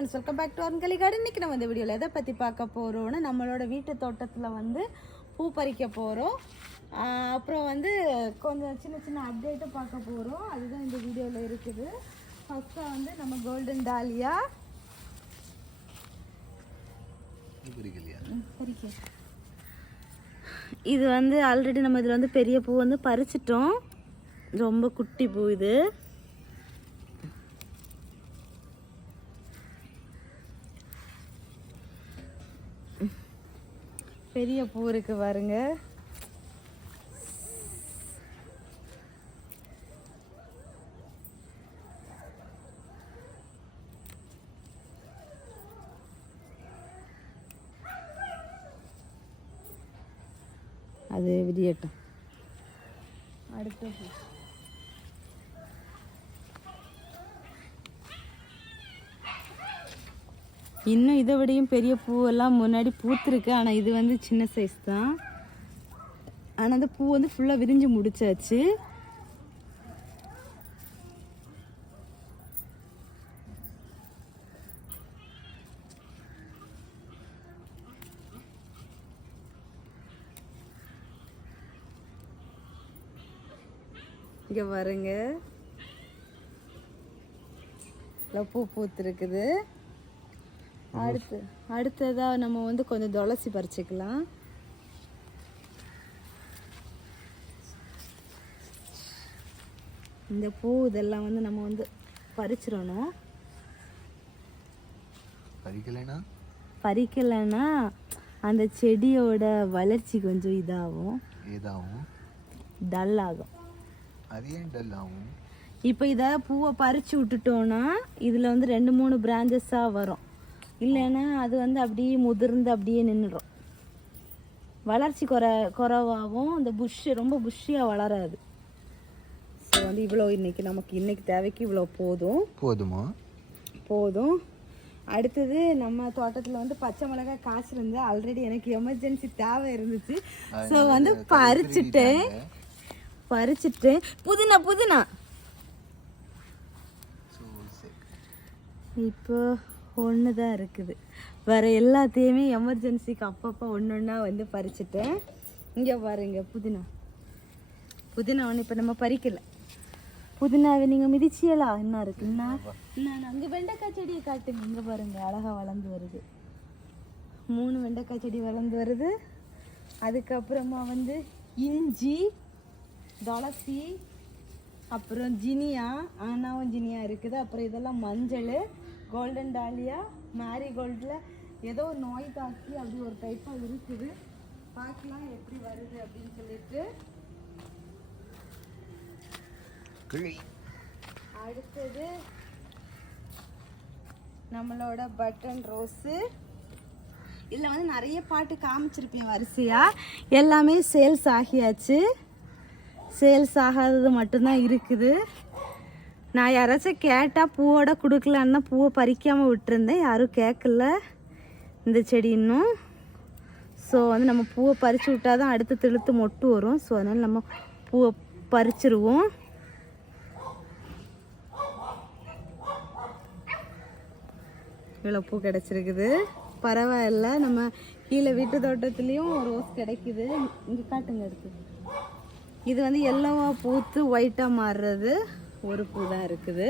Friends, welcome back to Arungali garden. இன்னைக்கு நம்ம இந்த வீடியோவில் எதை பற்றி பார்க்க போகிறோம்னு நம்மளோட வீட்டு தோட்டத்தில் வந்து பூ பறிக்க போகிறோம். அப்புறம் வந்து கொஞ்சம் சின்ன சின்ன அப்டேட்டும் பார்க்க போகிறோம். அதுதான் இந்த வீடியோவில் இருக்குது. ஃபஸ்ட்டாக வந்து நம்ம கோல்டன் டாலியா பறிக்க. இது வந்து ஆல்ரெடி நம்ம இதில் வந்து பெரிய பூ வந்து பறிச்சிட்டோம். ரொம்ப குட்டி பூ இது. பெரிய பூ இருக்கு பாருங்க. அது விடியட்டும். அடுத்த பூ இன்னும் இதை விடையும் பெரிய பூவெல்லாம் முன்னாடி பூத்துருக்கு. ஆனால் இது வந்து சின்ன சைஸ் தான். ஆனால் அந்த பூ வந்து ஃபுல்லாக விரிஞ்சு முடிச்சாச்சு. இங்கே பாருங்க, பூ பூத்துருக்குது. அடுத்ததாக நம்ம வந்து கொஞ்சம் துளசி பறிச்சுக்கலாம். இந்த பூ இதெல்லாம் வந்து நம்ம வந்து பறிச்சிடணும். பறிக்கலைன்னா அந்த செடியோட வளர்ச்சி கொஞ்சம் இதாகும், டல் ஆகும். இப்போ இதை பூவை பறிச்சு விட்டுட்டோன்னா இதில் வந்து 2-3 பிரான்ச்சஸாக வரும். இல்லைன்னா அது வந்து அப்படியே முதிர்ந்து அப்படியே நின்றுடும். வளர்ச்சி குறைவாகவும் இந்த ரொம்ப புஷ்ஷியாக வளராது. ஸோ வந்து இவ்வளோ இன்னைக்கு தேவைக்கு இவ்வளோ போதும். அடுத்தது நம்ம தோட்டத்தில் வந்து பச்சை மிளகாய் காய்ச்சிருந்து ஆல்ரெடி எனக்கு எமர்ஜென்சி தேவை இருந்துச்சு. ஸோ வந்து பறிச்சுட்டேன். புதினா இப்போ ஒன்று தான் இருக்குது. வேறு எல்லாத்தையுமே எமர்ஜென்சிக்கு அப்பப்போ ஒன்றா வந்து பறிச்சுட்டேன். இங்கே பாருங்க, புதினா ஒன்று இப்போ நம்ம பறிக்கலை. புதினாவை நீங்கள் மிதிச்சியலா? என்ன இருக்குன்னா அங்கே வெண்டைக்காய் செடியை காட்டுங்க. இங்கே பாருங்க, அழகாக வளர்ந்து வருது. 3 வெண்டைக்காய் செடி வளர்ந்து வருது. அதுக்கப்புறமா வந்து இஞ்சி, துளசி, அப்புறம் ஜினியா, ஆனாவும் ஜினியா இருக்குது. அப்புறம் இதெல்லாம் மஞ்சள், கோல்டன் டாலியா, மேரிகோல்டில் ஏதோ ஒரு நோய் தாக்கி அப்படி ஒரு டைப்பாக இருக்குது. பார்க்கலாம் எப்படி வருது அப்படின்னு சொல்லிட்டு. அடுத்தது நம்மளோட பட்டன் ரோஸு. இதில் வந்து நிறைய பாட்டு காமிச்சிருப்பேன் வரிசையாக. எல்லாமே சேல்ஸ் ஆகியாச்சு. சேல்ஸ் ஆகாதது மட்டும்தான் இருக்குது. நான் யாராச்சும் கேட்டால் பூவோட கொடுக்கலான்னு தான் பூவை பறிக்காமல் விட்டுருந்தேன். யாரும் கேட்கல இந்த செடி இன்னும். ஸோ வந்து நம்ம பூவை பறித்து விட்டால் தான் அடுத்து தெளுத்து மொட்டு வரும். ஸோ அதனால் நம்ம பூவை பறிச்சிருவோம். இவ்வளோ பூ கிடச்சிருக்குது, பரவாயில்ல. நம்ம கீழே வீட்டு தோட்டத்துலேயும் ரோஸ் கிடைக்குது. இங்கே காட்டுங்க இருக்குது. இது வந்து எல்லோவாக பூத்து ஒயிட்டாக மாறுறது ஒரு பூ தான் இருக்குது.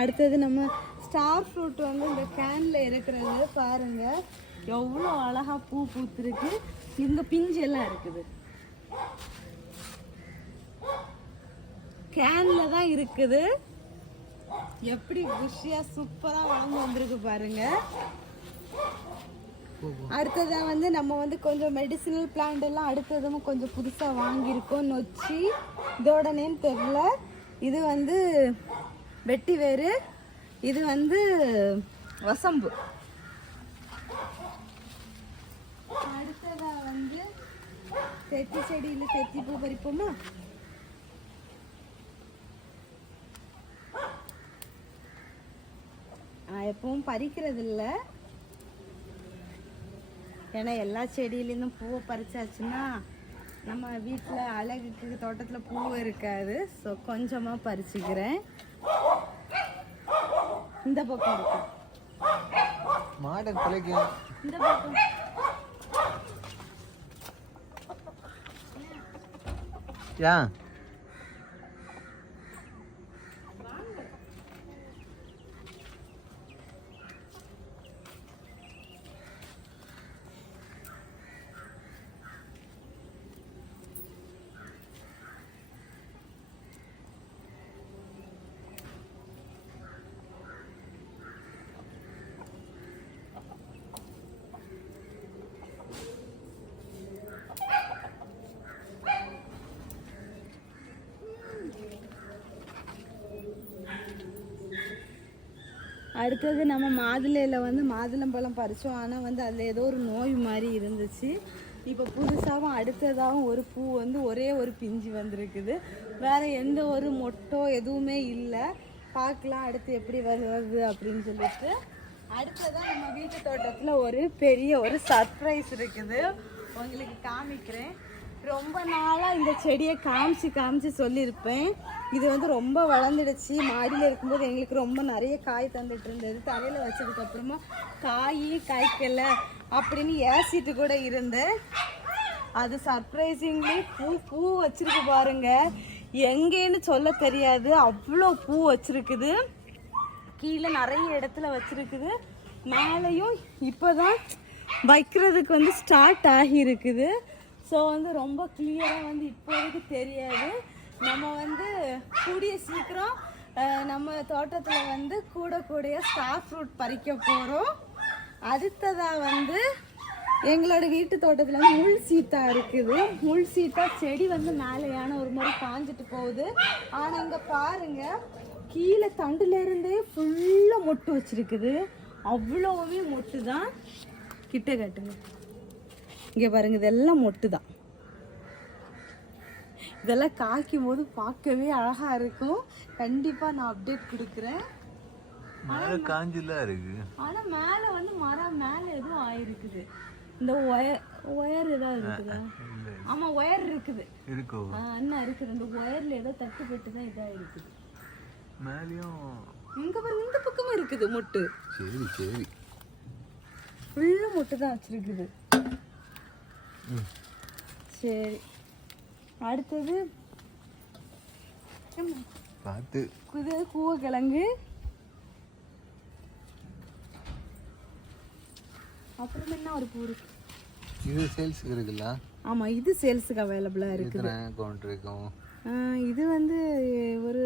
அடுத்தது நம்ம ஸ்டார் ஃப்ரூட் வந்து இந்த கேனில் இருக்கிறது பாருங்கள், எவ்வளோ அழகாக பூ பூத்துருக்கு. இந்த பிஞ்சு எல்லாம் இருக்குது, கேனில் தான் இருக்குது. எப்படி புஷ்ஷியாக சூப்பராக வளர்ந்து வந்திருக்கு பாருங்க. அடுத்ததான் வந்து நம்ம வந்து கொஞ்சம் மெடிசினல் பிளான்ட் எல்லாம் அடுத்ததும் கொஞ்சம் புதுசாக வாங்கியிருக்கோம். நொச்சி, இதோட நேம் தெரியல. இது வந்து வெட்டி வேறு, இது வந்து வசம்பு. அடுத்ததாக வந்து தெத்தி செடியில் தெத்தி பூ பறிப்போமா? எப்பவும் பறிக்கிறது இல்லை, ஏன்னா எல்லா செடியிலேருந்தும் பூவை பறிச்சாச்சுன்னா நம்ம வீட்டில் அழகுக்கு தோட்டத்தில் பூ இருக்காது. ஸோ கொஞ்சமாக பறிச்சுக்கிறேன். இந்த பக்கம் இருக்கு. மாடல் பிழைக்கும். இந்த பக்கம் ஏன் அடுத்தது நம்ம மாதுளையில் வந்து மாதுளம்பழம் பறித்தோம். ஆனால் வந்து அதில் ஏதோ ஒரு நோய் மாதிரி இருந்துச்சு. இப்போ புதுசாகவும் அடுத்ததாகவும் ஒரு பூ வந்து ஒரே ஒரு பிஞ்சு வந்திருக்குது. வேறு எந்த ஒரு மொட்டோ எதுவுமே இல்லை. பார்க்கலாம் அடுத்து எப்படி வருது அப்படின்னு சொல்லிட்டு. அடுத்ததான் நம்ம வீட்டு தோட்டத்தில் ஒரு பெரிய ஒரு சர்ப்ரைஸ் இருக்குது, உங்களுக்கு காமிக்கிறேன். ரொம்ப நாளாக இந்த செடியை காமிச்சு சொல்லியிருப்பேன். இது வந்து ரொம்ப வளர்ந்துடுச்சு. மாடியில் இருக்கும்போது எங்களுக்கு ரொம்ப நிறைய காய் தந்துட்டு இருந்தது. தலையில் வச்சதுக்கப்புறமா காய்க்கலை அப்படின்னு ஏசிட்டு கூட இருந்தேன். அது சர்ப்ரைசிங்லி பூ வச்சிருக்கு பாருங்க. எங்கேன்னு சொல்ல தெரியாது, அவ்வளோ பூ வச்சிருக்குது. கீழே நிறைய இடத்துல வச்சிருக்குது. மேலேயும் இப்போ தான் வைக்கிறதுக்கு வந்து ஸ்டார்ட் ஆகி இருக்குது. ஸோ வந்து ரொம்ப கிளியராக வந்து இப்போதைக்கு தெரியாது. நம்ம வந்து கூடிய சீக்கிரம் நம்ம தோட்டத்தில் வந்து கூடிய ஸ்டார் ஃப்ரூட் பறிக்க போகிறோம். அடுத்ததாக வந்து எங்களோட வீட்டு தோட்டத்தில் வந்து முள் சீத்தா இருக்குது. முள் சீத்தா செடி வந்து மேலேயான ஒரு மாதிரி காஞ்சிட்டு போகுது. ஆனால் இங்கே பாருங்கள், கீழே தண்டுலேருந்தே ஃபுல்லாக மொட்டு வச்சுருக்குது. அவ்வளோவுமே மொட்டு தான். கிட்ட கட்டுங்க, இங்கே பாருங்க, இதெல்லாம் மொட்டு தான். இதெல்லாம் காய்க்கும் போது பார்க்கவே அழகாக இருக்கும். கண்டிப்பாக நான் அப்டேட் கொடுக்குறேன். ஆனால் மேலே வந்து மரம் மேலே எதுவும் ஆயிருக்குது. இந்த ஒயர் ஏதாவது இருக்குதா? ஆமாம், ஒயர் இருக்குது. அண்ணா இருக்குது. அந்த ஒயரில் ஏதோ தட்டுப்பட்டு தான் இதாக இருக்குது. இங்கே பாருங்க, இந்த பக்கமும் இருக்குது மொட்டு. சரி, ஃபுல்லாக மொட்டு தான் வச்சிருக்குது. சரி, அடுத்தது பார்த்து இது கூவக்கிழங்கு. அப்புறம் என்ன ஒரு பூ இருக்கு, இது சேல்ஸுக்கு இருக்குல்ல? ஆமாம், இது சேல்ஸுக்கு அவைலபிளாக இருக்குது. இது வந்து ஒரு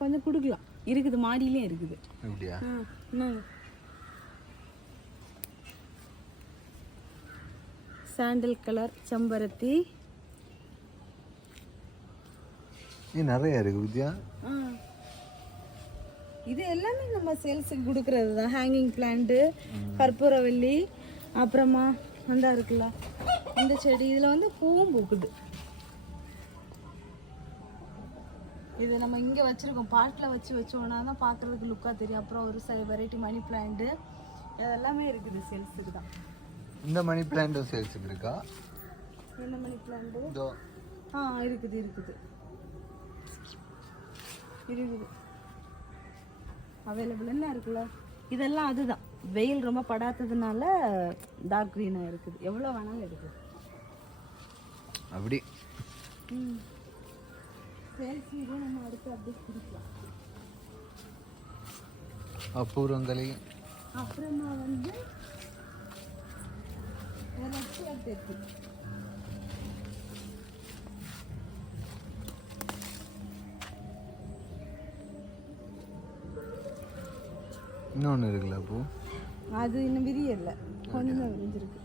கொஞ்சம் கொடுக்கலாம், இருக்குது, மாடியிலே இருக்குது. அப்படியா? சாண்டல் கலர் செம்பருத்தி நிறைய இருக்கு வித்யா. இது எல்லாமே நம்ம சேல்ஸுக்கு கொடுக்கறது தான். ஹேங்கிங் பிளான்ட்டு, கற்பூரவல்லி, அப்புறமா அந்த இருக்குல்ல இந்த செடி, இதில் வந்து பூவும் பூக்குது. இது நம்ம இங்கே வச்சுருக்கோம், பாட்டில் வச்சோன்னா தான் பார்க்குறதுக்கு லுக்காக தெரியும். அப்புறம் ஒரு வெரைட்டி மணி பிளான்ட்டு, இதெல்லாமே இருக்குது சேல்ஸுக்கு தான். இந்த மணி பிளான்ட் சேல்ஸுக்கு இருக்கா? என்ன மணி பிளான்ட்? இருக்குது அவைலபிள். என்ன இருக்குல்ல, இதெல்லாம் அதுதான். வெயில் ரொம்ப படாததுனால டார்க் க்ரீனாக இருக்குது. எவ்வளோ வேணாலும் இருக்குது அப்படி. சேல்ஸ் இது நம்ம அடுத்து அப்படியே குடிக்கலாம். அப்புறங்களே அப்புறமா வந்து இன்னொன்று இருக்குல்ல பூ, அது இன்னும் விரியல, கொஞ்சம் தான் விரிஞ்சிருக்கு.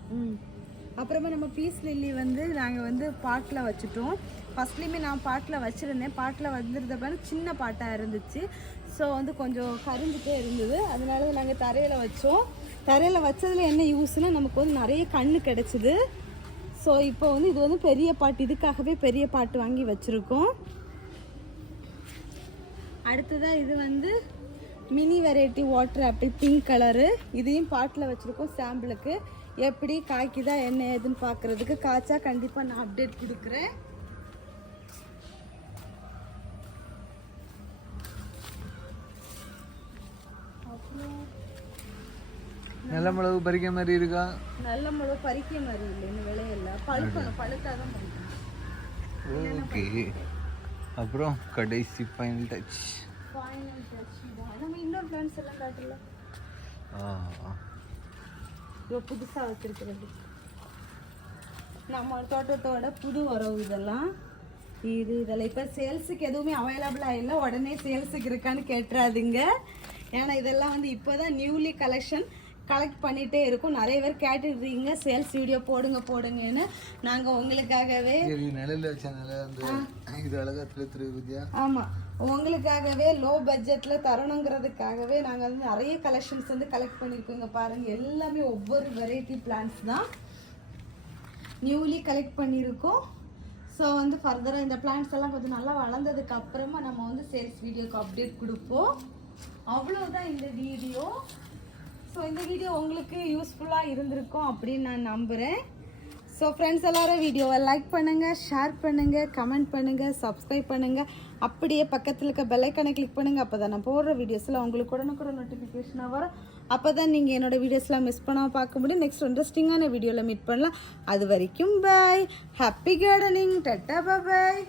அப்புறமா நம்ம பீஸ் லில்லி வந்து நாங்கள் வந்து பாட்டில் வச்சுட்டோம். ஃபஸ்ட்லேயுமே நான் பாட்டில் வச்சுருந்தேன். பாட்டில் வந்துருந்தப்ப சின்ன பாட்டாக இருந்துச்சு. ஸோ வந்து கொஞ்சம் கரிஞ்சிட்டே இருந்தது. அதனால நாங்கள் தரையில் வச்சோம். தரையில் வச்சதில் என்ன யூஸ்னால், நமக்கு வந்து நிறைய கன்று கிடச்சிது. ஸோ இப்போ வந்து இது வந்து பெரிய பாட்டு, இதுக்காகவே பெரிய பாட்டு வாங்கி வச்சுருக்கோம். அடுத்ததாக இது வந்து mini variety water apple, pink colour. இதையும் பாட்டில் வச்சுருக்கோம் சாம்பிளுக்கு. எப்படி காய்க்குதா என்ன ஏதுன்னு பார்க்குறதுக்கு. காய்ச்சா கண்டிப்பாக நான் அப்டேட் கொடுக்குறேன். அப்புறம் நல்ல மிளகு பறிக்க மாதிரி இருக்கா? நல்ல மிளகு பறிக்க மாதிரி இல்லை, இன்னும் விளையல, பழுக்கணும், பழுத்தாதான் பறிக்கணும். ஓகே. அப்புறம் கடைசி ஃபைனல் டச். ஃபைனல் டச் தான். நம்ம இன்னொரு பிளான்ஸ் எல்லாம் காட்டல. இப்போ புதுசாக வச்சிருக்கிறது நம்ம தோட்டத்தோட புது உறவு இதெல்லாம். இதெல்லாம் இப்போ சேல்ஸுக்கு எதுவுமே அவைலபிளாக இல்லை, உடனே சேல்ஸுக்கு இருக்கான்னு கேட்டுறாதுங்க. ஏன்னா இதெல்லாம் வந்து இப்போ தான் நியூலி கலெக்ட் பண்ணிகிட்டே இருக்கும். நிறைய பேர் கேட்டுருக்கீங்க சேல்ஸ் வீடியோ போடுங்க போடுங்கன்னு. நாங்கள் உங்களுக்காகவே நிலையில் வச்சனால அந்த இது அழகா திரு. ஆமாம், உங்களுக்காகவே லோ பட்ஜெட்டில் தரணுங்கிறதுக்காகவே நாங்கள் வந்து நிறைய கலெக்ஷன்ஸ் வந்து கலெக்ட் பண்ணியிருக்கோங்க. பாருங்கள், எல்லாமே ஒவ்வொரு வெரைட்டி பிளான்ஸ் தான் நியூலி கலெக்ட் பண்ணியிருக்கோம். ஸோ வந்து ஃபர்தராக இந்த பிளான்ஸ் எல்லாம் கொஞ்சம் நல்லா வளர்ந்ததுக்கு அப்புறமா நம்ம வந்து சேல்ஸ் வீடியோக்கு அப்டேட் கொடுப்போம். அவ்வளோதான் இந்த வீடியோ. ஸோ இந்த வீடியோ உங்களுக்கு யூஸ்ஃபுல்லாக இருந்திருக்கும் அப்படின்னு நான் நம்புகிறேன். ஸோ ஃப்ரெண்ட்ஸ் எல்லாரும் வீடியோவை லைக் பண்ணுங்கள், ஷேர் பண்ணுங்கள், கமெண்ட் பண்ணுங்கள், சப்ஸ்கிரைப் பண்ணுங்கள். அப்படியே பக்கத்தில் இருக்க பெல்லைக்கானை கிளிக் பண்ணுங்கள். அப்போ தான் நான் போடுற வீடியோஸில் உங்களுக்கு உடனுக்குட நோட்டிஃபிகேஷனாக வரும். அப்போ தான் நீங்கள் என்னோடய வீடியோஸ்லாம் மிஸ் பண்ணாமல் பார்க்க முடியும். நெக்ஸ்ட் இன்ட்ரெஸ்டிங்கான வீடியோவில் மீட் பண்ணலாம். அது வரைக்கும் பாய், ஹாப்பி கார்டனிங், டட்டா பாய்.